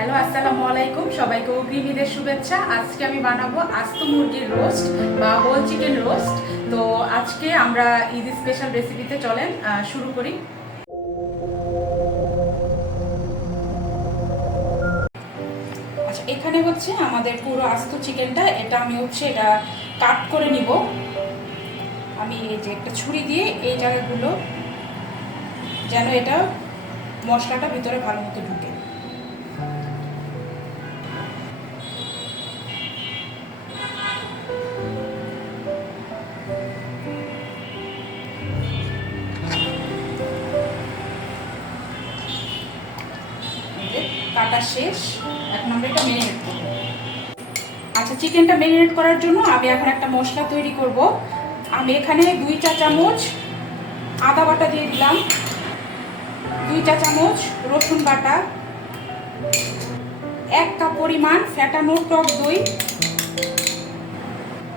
Hello, আসসালামু আলাইকুম। সবাইকে অগ্রিমীদের শুভেচ্ছা। আজকে আমি বানাবো আস্ত মুরগির রোস্ট বা হোল চিকেন রোস্ট। তো আজকে আমরা ঈদ স্পেশাল রেসিপিতে চলেন শুরু করি। আচ্ছা এখানে হচ্ছে আমাদের পুরো আস্ত চিকেনটা। এটা আমি হচ্ছে এটা কাট করে নিব। আমি এই যে একটা ছুরি দিয়ে এই জায়গাগুলো যেন এটা মশলাটা ভিতরে ভালো মতো ঢুকে। কাটা শেষ। এখন আমরা এটা মেরিনেট করব। আচ্ছা চিকেনটা মেরিনেট করার জন্য আমি এখন একটা মশলা তৈরি করব। আমি এখানে দুই চা চামচ আদা বাটা দিয়ে দিলাম। দুই চা চামচ রসুন বাটা। এক কাপ পরিমাণ ফ্যাটানো টক দই।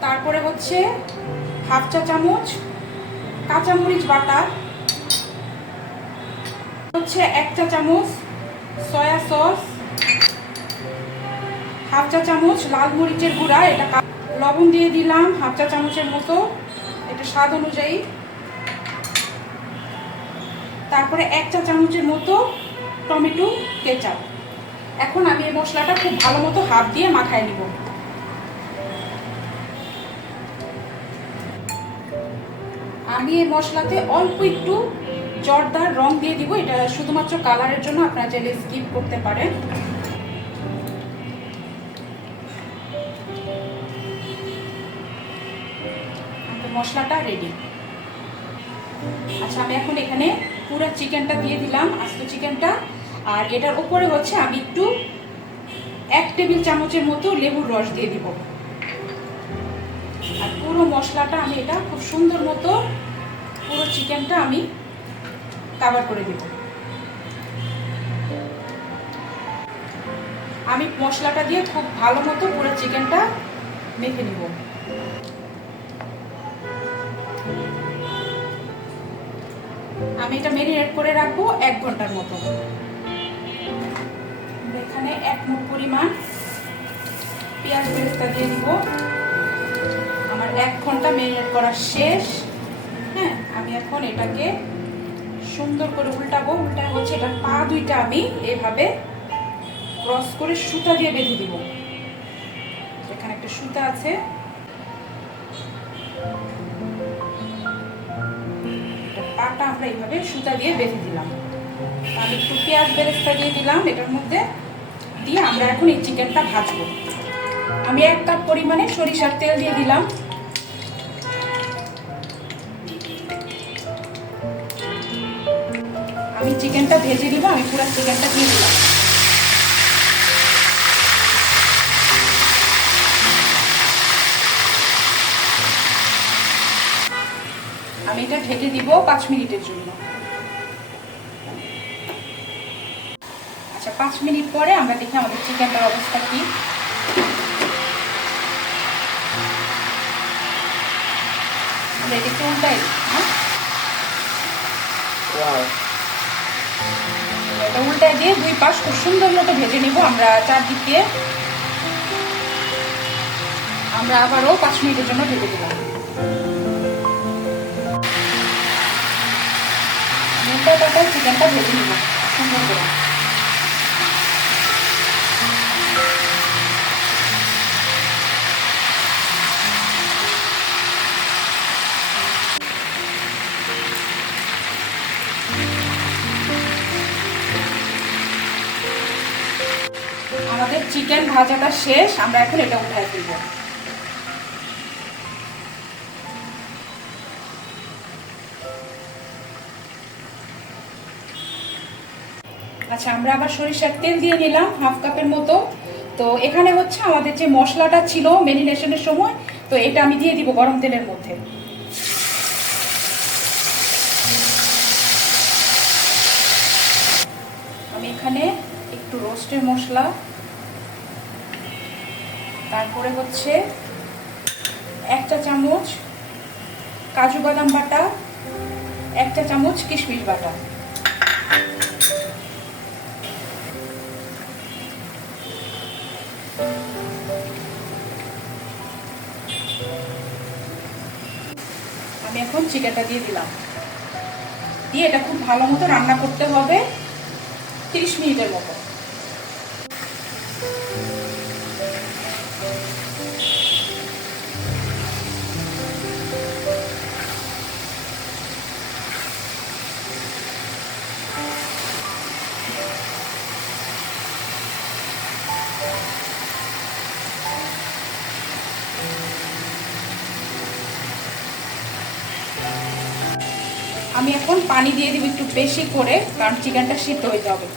তারপরে হচ্ছে হাফ চা চামচ কাঁচামরিচ বাটা। হচ্ছে এক চা চামচ সয়া সস হাফ চা চামচ, লাল মরিচের গুঁড়া, এটা লবণ দিয়ে দিলাম হাফ চা চামচের মতো, এটা স্বাদ অনুযায়ী। তারপরে এক চা চামচের মতো টমেটো কেচাপ। এখন আমি এই মশলাটা খুব ভালো মতো হাফ দিয়ে মাখায় নিব। আমি এই মশলাতে অল্প একটু জর্দার রং দিয়ে দিব, এটা শুধুমাত্র কালারের জন্য আপনারা চাইলে স্কিপ করতে পারেন। আমাদের মশলাটা রেডি আচ্ছা আমি এখন এখানে পুরো চিকেনটা দিয়ে দিলাম, আস্ত চিকেনটা আর এটার উপরে হচ্ছে আমি একটু এক টেবিল চামচের মতো লেবুর রস দিয়ে দিব। আর পুরো মশলাটা আমি এটা খুব সুন্দর মতো পুরো চিকেনটা আমি কাভার করে দেব। আমি মশলাটা দিয়ে খুব ভালো মতো পুরো চিকেনটা মেখে নিব। আমি এটা মেরিনেট করে রাখব এক ঘণ্টার মতো। এখানে এক মুঠ পরিমাণ পেঁয়াজ বেরেস্তা দিয়ে দিব। আমার এক ঘণ্টা মেরিনেট করা শেষ। হ্যাঁ আমি এখন এটাকে সুন্দর করে উল্টাবো উল্টা হচ্ছে এটা পা দুইটা আমি এভাবে ক্রস করে সুতা দিয়ে বেঁধে দিব। এখানে একটা সুতা আছে। পাটা আমরা এইভাবে সুতা দিয়ে বেঁধে দিলাম। আমি একটু পেঁয়াজ বেরেস্তা দিয়ে দিলাম, এটার মধ্যে দিয়ে আমরা এখন এই চিকেনটা ভাজবো। আমি এক কাপ পরিমাণে সরিষার তেল দিয়ে দিলাম। আমি চিকেনটা ভেজে দিব আমি পুরো চিকেনটা দিয়ে দিলাম। আমি এটা ঢেকে দিব পাঁচ মিনিটের জন্য। আচ্ছা পাঁচ মিনিট পরে আমরা দেখি আমাদের চিকেনটার অবস্থা কি। আমরা এটাকে উল্টাই হ্যাঁ? উল্টায় দিয়ে দুই পাশ খুব সুন্দর মতো ভেজে নেব। আমরা চারদিক দিয়ে আমরা আবারও পাঁচ মিনিটের জন্য ভেজে দিব চিকেনটা ভেজে নিব সুন্দর করে। চিকেন ভাজাটা শেষ, আমরা এখন এটা উঠাই দিব আচ্ছা আমরা আবার সরিষার তেল দিয়ে নিলাম, হাফ কাপের মতো। তো এখানে হচ্ছে আমাদের যে মশলাটা ছিল মেরিনেশনের সময়, তো এটা আমি দিয়ে দিব গরম তেলের মধ্যে। আমি এখানে একটু রোস্টের মশলা তারপরে হচ্ছে একটা চামচ কাজু বাদাম বাটা, একটা চামচ কিশমিশ বাটা। আমি এখন চিকেনটা দিয়ে দিলাম। দিয়ে এটা খুব ভালো মতো রান্না করতে হবে তিরিশ মিনিটের মতো। আমি এখন পানি দিয়ে দিব একটু বেশি করে কারণ চিকেনটা সিদ্ধ হয়ে যাবে।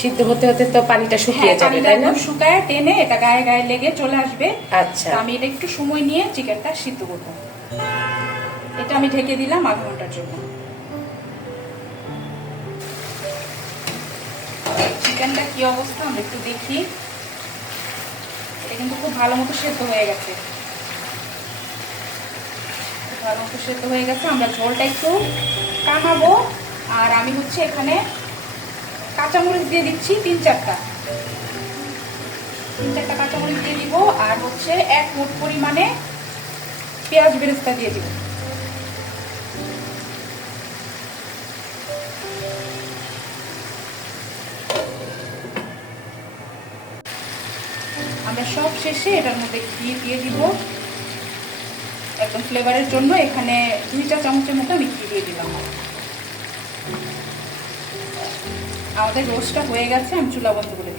সিদ্ধ হতে হতে তো পানিটা শুকিয়ে হ্যাঁ, যাবে তাই না? শুকায় টেনে এটা গায়ে গায়ে লেগে চলে আসবে। আচ্ছা। আমি এটা একটু সময় নিয়ে চিকেনটা সিদ্ধ করব। এটা আমি ঢেকে দিলাম আধা ঘণ্টার জন্য। চিকেনটা কি অবস্থা? আমরা একটু দেখি। এটা কিন্তু খুব ভালো মতো সেদ্ধ হয়ে গেছে। ভালো মতো সেদ্ধ হয়ে গেছে, আমরা ঝোলটা একটু কামাবো। আর আমি হচ্ছে এখানে কাঁচামরিচ দিয়ে দিচ্ছি তিন চারটা। তিন চারটা কাঁচামরিচ দিয়ে দিব, আর হচ্ছে এক মুঠ পরিমাণে পেঁয়াজ বেরেস্তা দিয়ে দিব। আমরা সব শেষে এটার মধ্যে ঘি দিয়ে দিব। একদম ফ্লেভারের জন্য এখানে দুই দুইটা চামচের মতো আমি দিয়ে দিলাম। আমাদের রোস্টটা হয়ে গেছে, আমি চুলা বন্ধ করে